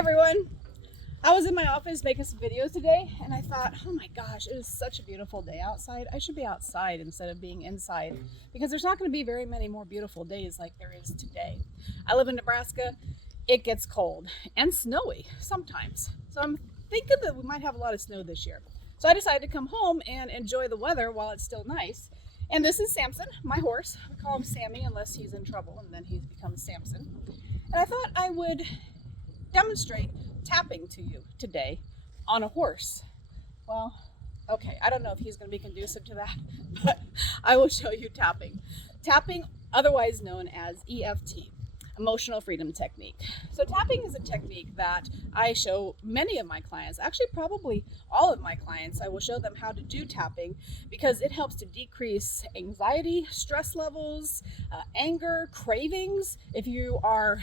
everyone. I was in my office making some videos today and I thought, oh my gosh, it is such a beautiful day outside. I should be outside instead of being inside because there's not going to be very many more beautiful days like there is today. I live in Nebraska. It gets cold and snowy sometimes. So I'm thinking that we might have a lot of snow this year. So I decided to come home and enjoy the weather while it's still nice. And this is Samson, my horse. We call him Sammie unless he's in trouble, and then he becomes Samson. And I thought I would demonstrate tapping to you today on a horse. Well, okay, I don't know if he's going to be conducive to that, but I will show you tapping. Tapping, otherwise known as EFT, emotional freedom technique. So tapping is a technique that I show many of my clients, actually probably all of my clients. I will show them how to do tapping because it helps to decrease anxiety, stress levels, anger, cravings. If you are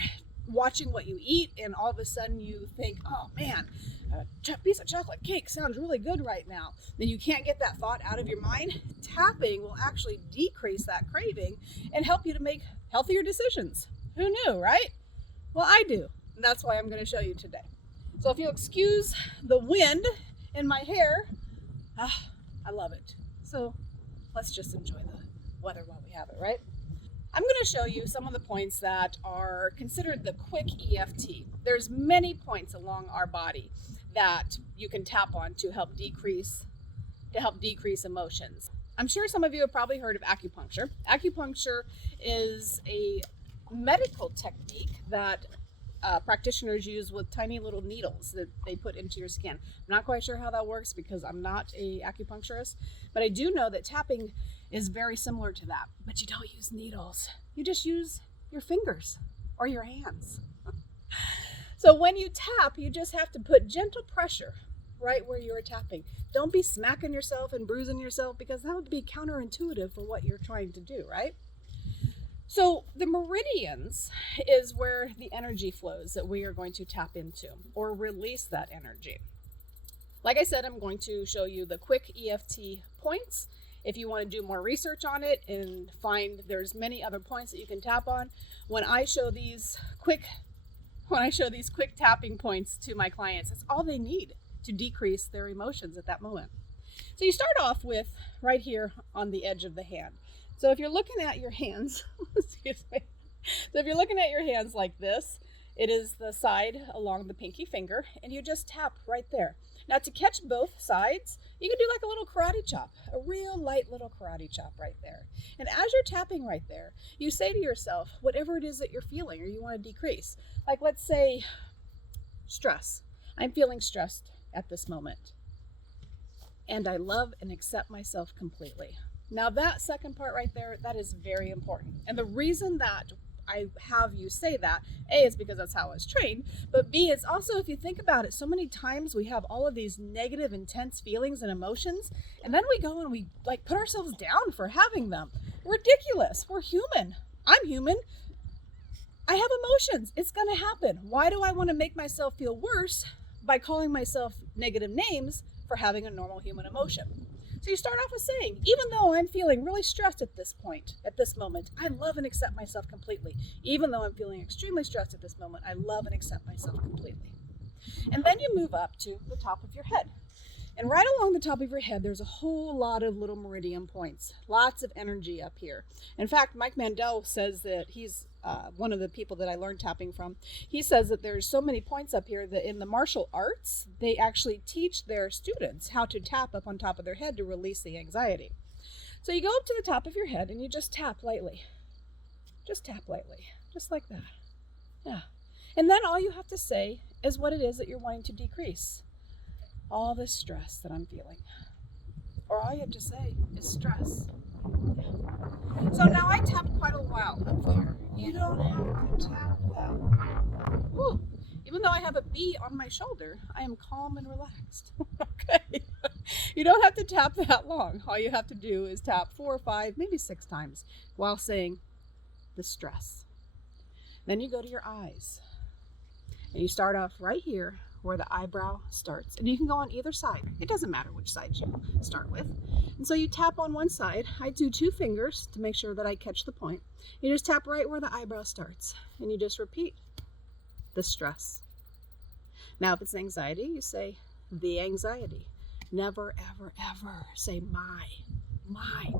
watching what you eat and all of a sudden you think, oh man, a piece of chocolate cake sounds really good right now, then you can't get that thought out of your mind. Tapping will actually decrease that craving and help you to make healthier decisions. Who knew, right? Well, I do, and that's why I'm going to show you today. So if you'll excuse the wind in my hair, I love it. So let's just enjoy the weather while we have it, right? I'm going to show you some of the points that are considered the quick EFT. There's many points along our body that you can tap on to help decrease emotions. I'm sure some of you have probably heard of acupuncture. Acupuncture is a medical technique that practitioners use with tiny little needles that they put into your skin. I'm not quite sure how that works because I'm not a acupuncturist, but I do know that tapping is very similar to that, but you don't use needles. You just use your fingers or your hands. So when you tap, you just have to put gentle pressure right where you are tapping. Don't be smacking yourself and bruising yourself because that would be counterintuitive for what you're trying to do, right? So the meridians is where the energy flows that we are going to tap into or release that energy. Like I said, I'm going to show you the quick EFT points. If you want to do more research on it and find there's many other points that you can tap on, when I show these quick tapping points to my clients, it's all they need to decrease their emotions at that moment. So you start off with right here on the edge of the hand. So if you're looking at your hands, excuse me. So if you're looking at your hands like this, it is the side along the pinky finger, and you just tap right there. Now to catch both sides, you can do like a little karate chop, a real light little karate chop right there. And as you're tapping right there, you say to yourself, whatever it is that you're feeling or you want to decrease, like let's say stress. I'm feeling stressed at this moment, and I love and accept myself completely. Now that second part right there, that is very important. And the reason that I have you say that, A, is because that's how I was trained, but B, it's also, if you think about it, so many times we have all of these negative, intense feelings and emotions, and then we go and we like put ourselves down for having them. Ridiculous. We're human. I'm human. I have emotions. It's going to happen. Why do I want to make myself feel worse by calling myself negative names for having a normal human emotion? So you start off with saying, even though I'm feeling really stressed at this moment, I love and accept myself completely. Even though I'm feeling extremely stressed at this moment, I love and accept myself completely. And then you move up to the top of your head. And right along the top of your head, there's a whole lot of little meridian points, lots of energy up here. In fact, Mike Mandel says that he's one of the people that I learned tapping from. He says that there's so many points up here that in the martial arts, they actually teach their students how to tap up on top of their head to release the anxiety. So you go up to the top of your head and you just tap lightly. Just tap lightly, just like that. Yeah. And then all you have to say is what it is that you're wanting to decrease. All this stress that I'm feeling. Or all you have to say is stress. Yeah. So now I tapped quite a while up there. You don't have to tap that. Whew. Even though I have a bee on my shoulder, I am calm and relaxed. Okay. You don't have to tap that long. All you have to do is tap 4 or 5, maybe 6 times while saying the stress. Then you go to your eyes. And you start off right here where the eyebrow starts. And you can go on either side. It doesn't matter which side you start with. And so you tap on one side. I do 2 fingers to make sure that I catch the point. You just tap right where the eyebrow starts. And you just repeat the stress. Now, if it's anxiety, you say the anxiety. Never, ever, ever say my.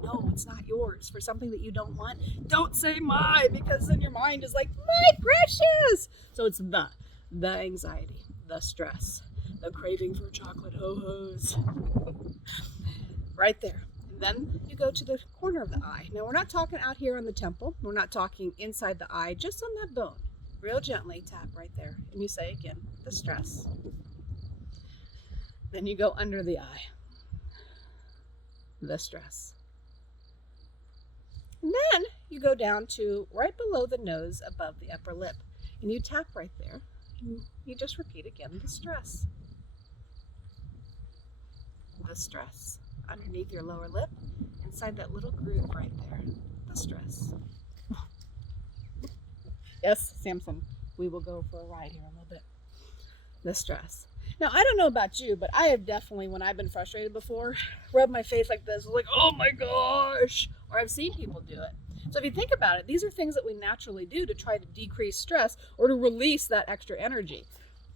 No, it's not yours. For something that you don't want, don't say my, because then your mind is like, my precious. So it's the anxiety, the stress, the craving for chocolate ho-hos. Right there. And then you go to the corner of the eye. Now, we're not talking out here on the temple. We're not talking inside the eye, just on that bone. Real gently tap right there. And you say again, the stress. Then you go under the eye. The stress. And then you go down to right below the nose above the upper lip. And you tap right there. And you just repeat again, the stress. The stress. Underneath your lower lip, inside that little groove right there. The stress. Yes, Samson, we will go for a ride here in a little bit. The stress. Now, I don't know about you, but I have definitely, when I've been frustrated before, rubbed my face like this, like, oh my gosh, or I've seen people do it. So if you think about it, these are things that we naturally do to try to decrease stress or to release that extra energy.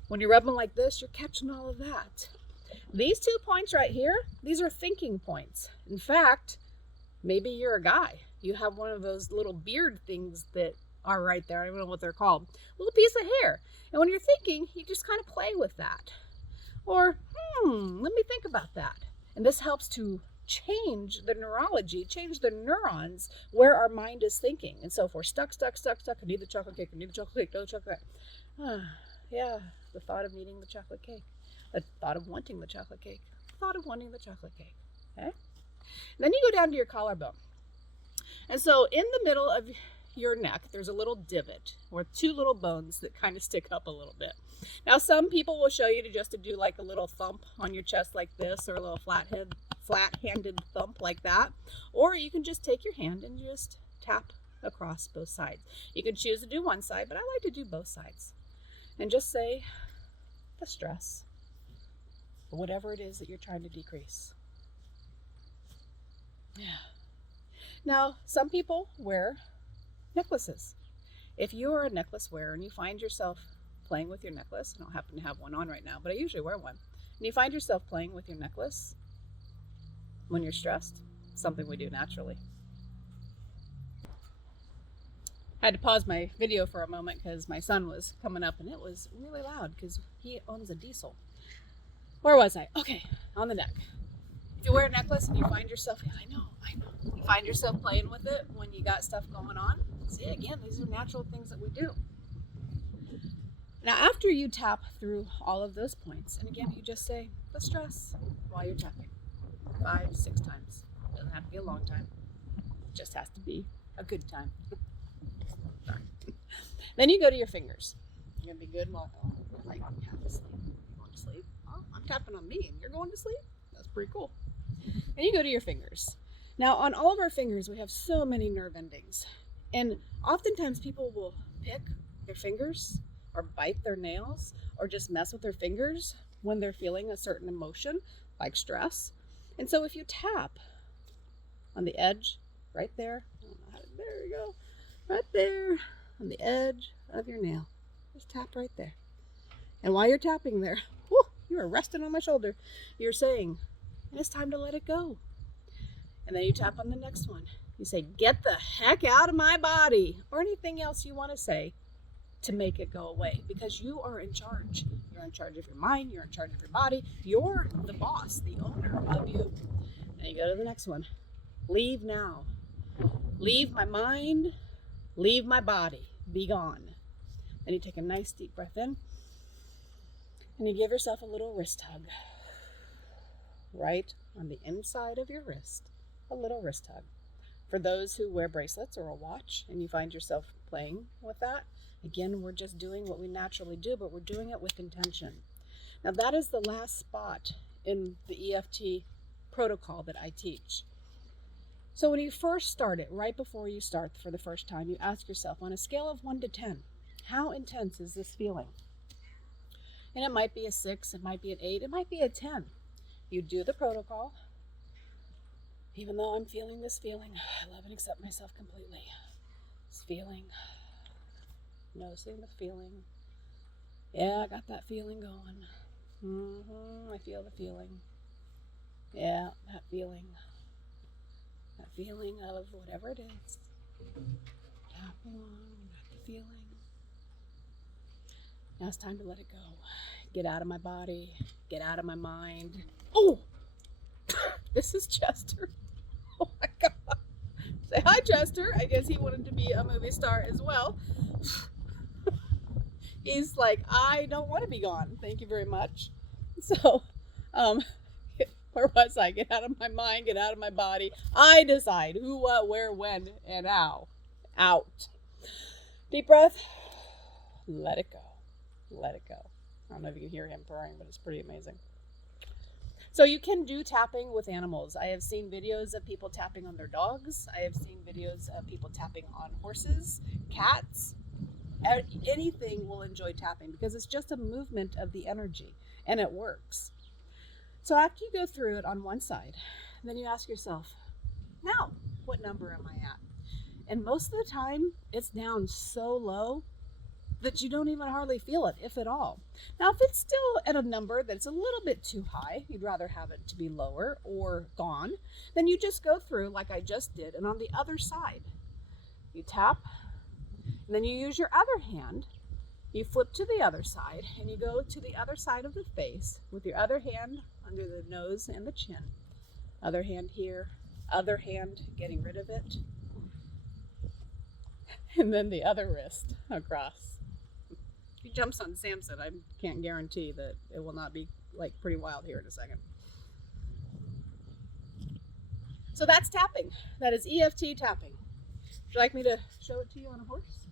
When you rub them like this, you're catching all of that. These 2 points right here, these are thinking points. In fact, maybe you're a guy. You have one of those little beard things that are right there. I don't know what they're called. A little piece of hair. And when you're thinking, you just kind of play with that. Or, let me think about that. And this helps to change the neurology, change the neurons where our mind is thinking. And so if we're stuck, I need the chocolate cake, no chocolate cake. Yeah, the thought of needing the chocolate cake. The thought of wanting the chocolate cake. The thought of wanting the chocolate cake. Okay? And then you go down to your collarbone. And so in the middle of your neck, there's a little divot or 2 little bones that kind of stick up a little bit. Now, some people will show you to do like a little thump on your chest like this, or a little flat-handed thump like that. Or you can just take your hand and just tap across both sides. You can choose to do one side, but I like to do both sides. And just say the stress, or whatever it is that you're trying to decrease. Yeah. Now, some people wear necklaces. If you are a necklace wearer and you find yourself playing with your necklace, I don't happen to have one on right now, but I usually wear one, and you find yourself playing with your necklace when you're stressed, something we do naturally. I had to pause my video for a moment because my son was coming up and it was really loud because he owns a diesel. Where was I? Okay, on the neck. If you wear a necklace and you find yourself, I know, you find yourself playing with it when you got stuff going on, see, again, these are natural things that we do. Now, after you tap through all of those points, and again, you just say the stress while you're tapping 5, 6 times. Doesn't have to be a long time. It just has to be a good time. Then you go to your fingers. You're going to be good while like half asleep. You're going to sleep. Oh, I'm tapping on me and you're going to sleep? That's pretty cool. And you go to your fingers. Now, on all of our fingers, we have so many nerve endings. And oftentimes people will pick their fingers or bite their nails or just mess with their fingers when they're feeling a certain emotion, like stress. And so if you tap on the edge right there, there you go, right there on the edge of your nail, just tap right there. And while you're tapping there, you are resting on my shoulder, you're saying, it's time to let it go. And then you tap on the next one. You say, get the heck out of my body, or anything else you want to say to make it go away, because you are in charge. You're in charge of your mind, you're in charge of your body, you're the boss, the owner of you. And you go to the next one. Leave now. Leave my mind, leave my body, be gone. Then you take a nice deep breath in, and you give yourself a little wrist hug. Right on the inside of your wrist, a little wrist hug. For those who wear bracelets or a watch and you find yourself playing with that, again, we're just doing what we naturally do, but we're doing it with intention. Now, that is the last spot in the EFT protocol that I teach. So when you first start it, right before you start for the first time, you ask yourself, on a scale of 1 to 10, how intense is this feeling? And it might be a 6, it might be an 8, it might be a 10. You do the protocol. Even though I'm feeling this feeling, I love and accept myself completely. This feeling, noticing the feeling, Yeah, I got that feeling going. I feel the feeling. Yeah, that feeling. That feeling of whatever it is. Tap along, got the feeling. Now it's time to let it go. Get out of my body. Get out of my mind. Oh! This is Chester. Oh my God. Say hi, Chester. I guess he wanted to be a movie star as well. He's like, I don't want to be gone. Thank you very much. So, where was I? Get out of my mind, get out of my body. I decide who, what, where, when, and how. Out. Deep breath. Let it go. Let it go. I don't know if you can hear him purring, but it's pretty amazing. So you can do tapping with animals. I have seen videos of people tapping on their dogs. I have seen videos of people tapping on horses, cats. Anything will enjoy tapping because it's just a movement of the energy and it works. So after you go through it on one side, then you ask yourself, now, what number am I at? And most of the time, it's down so low that you don't even hardly feel it, if at all. Now, if it's still at a number that's a little bit too high, you'd rather have it to be lower or gone, then you just go through like I just did, and on the other side, you tap, and then you use your other hand, you flip to the other side, and you go to the other side of the face with your other hand under the nose and the chin. Other hand here, other hand getting rid of it, and then the other wrist across. If he jumps on Samson, I can't guarantee that it will not be like pretty wild here in a second. So that's tapping. That is EFT tapping. Would you like me to show it to you on a horse?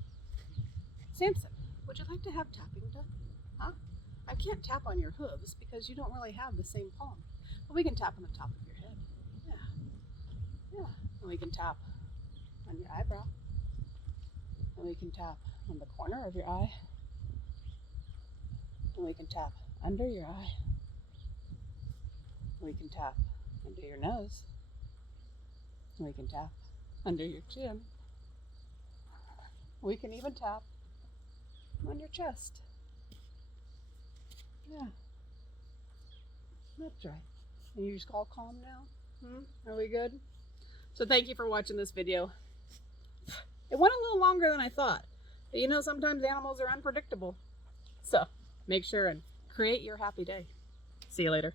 Samson, would you like to have tapping done? Huh? I can't tap on your hooves because you don't really have the same palm. But we can tap on the top of your head. Yeah. Yeah. And we can tap on your eyebrow. And we can tap on the corner of your eye. And we can tap under your eye. We can tap under your nose. And we can tap under your chin. We can even tap on your chest. Yeah. That's right. And you just all calm now? Are we good? So thank you for watching this video. It went a little longer than I thought. But you know, sometimes animals are unpredictable. So make sure and create your happy day. See you later.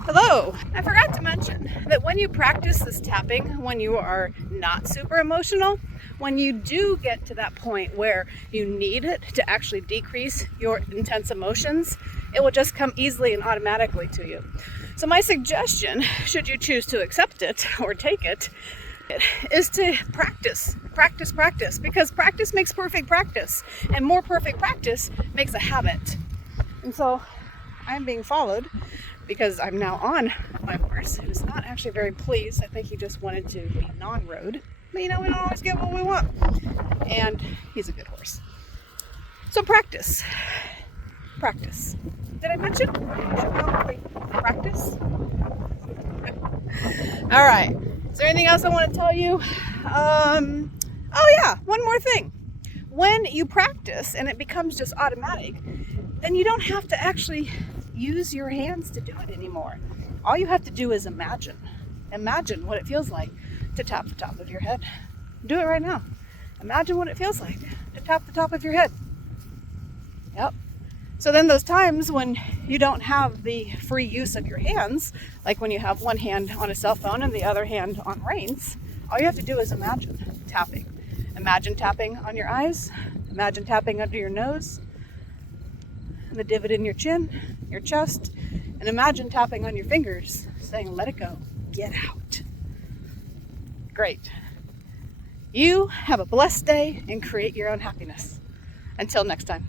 Hello! I forgot to mention that when you practice this tapping, when you are not super emotional, when you do get to that point where you need it to actually decrease your intense emotions, it will just come easily and automatically to you. So my suggestion, should you choose to accept it or take it, is to practice, because practice makes perfect practice, and more perfect practice makes a habit. And so I'm being followed because I'm now on my horse, who is not actually very pleased. I think he just wanted to be non-road. But you know, we don't always get what we want. And he's a good horse. So practice. Practice. Did I mention? Probably practice. All right. Is there anything else I want to tell you? Oh yeah, one more thing. When you practice and it becomes just automatic, then you don't have to actually use your hands to do it anymore. All you have to do is imagine. Imagine what it feels like to tap the top of your head. Do it right now. Imagine what it feels like to tap the top of your head. Yep. So then those times when you don't have the free use of your hands, like when you have one hand on a cell phone and the other hand on reins, all you have to do is imagine tapping. Imagine tapping on your eyes. Imagine tapping under your nose, the divot in your chin, your chest, and imagine tapping on your fingers, saying, let it go, get out. Great. You have a blessed day and create your own happiness. Until next time.